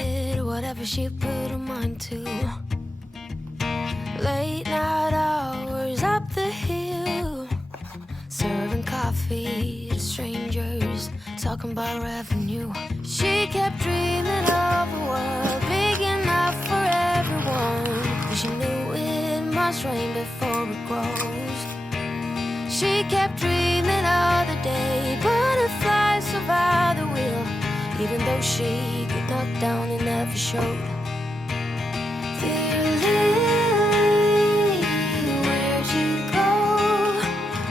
did whatever she put her mind to. Late night hours up the hill, serving coffee to strangers, talking about revenue. She kept dreaming of a world big enough for everyone, but she knew it must rain before it grows. She kept dreaming of the day butterflies survive the wheel, even though she could knock down and never showed. Dear Lily, where'd you go?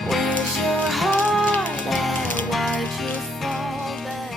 Where's your heart at? Why'd you fall back?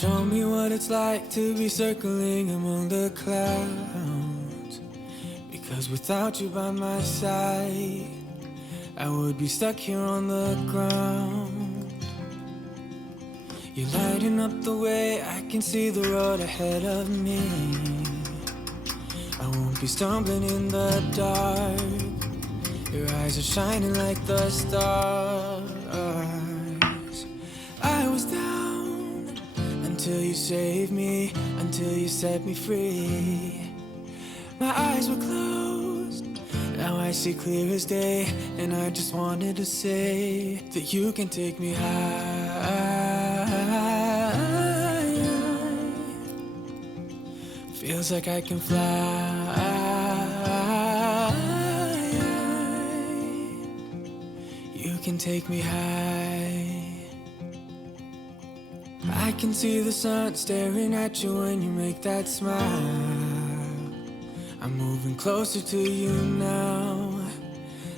Show me what it's like to be circling among the clouds, because without you by my side I would be stuck here on the ground. You're lighting up the way, I can see the road ahead of me. I won't be stumbling in the dark. Your eyes are shining like the stars. I was down until you saved me, until you set me free. My eyes were closed, now I see clear as day, and I just wanted to say that you can take me high. Feels like I can fly. You can take me high. I can see the sun staring at you when you make that smile. I'm moving closer to you now.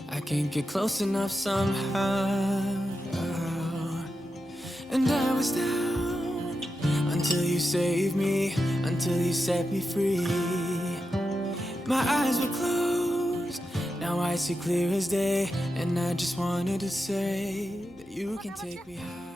I can't get close enough somehow. And I was down until you saved me, until you set me free. My eyes were closed, now I see clear as day, and I just wanted to say that you can take me high.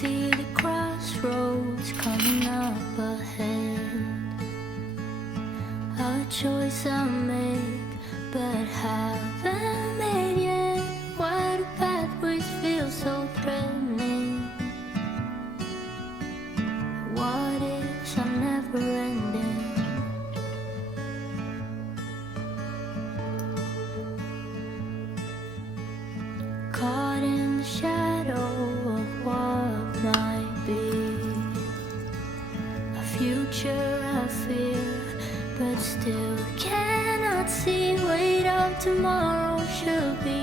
see the crossroads coming up ahead. A choice I'll make, but haven't made yet. Why do pathways feel so threatening? What ifs are never ending? Caught in the shadow of what might be, a future I fear, but still cannot see. Weight of tomorrow should be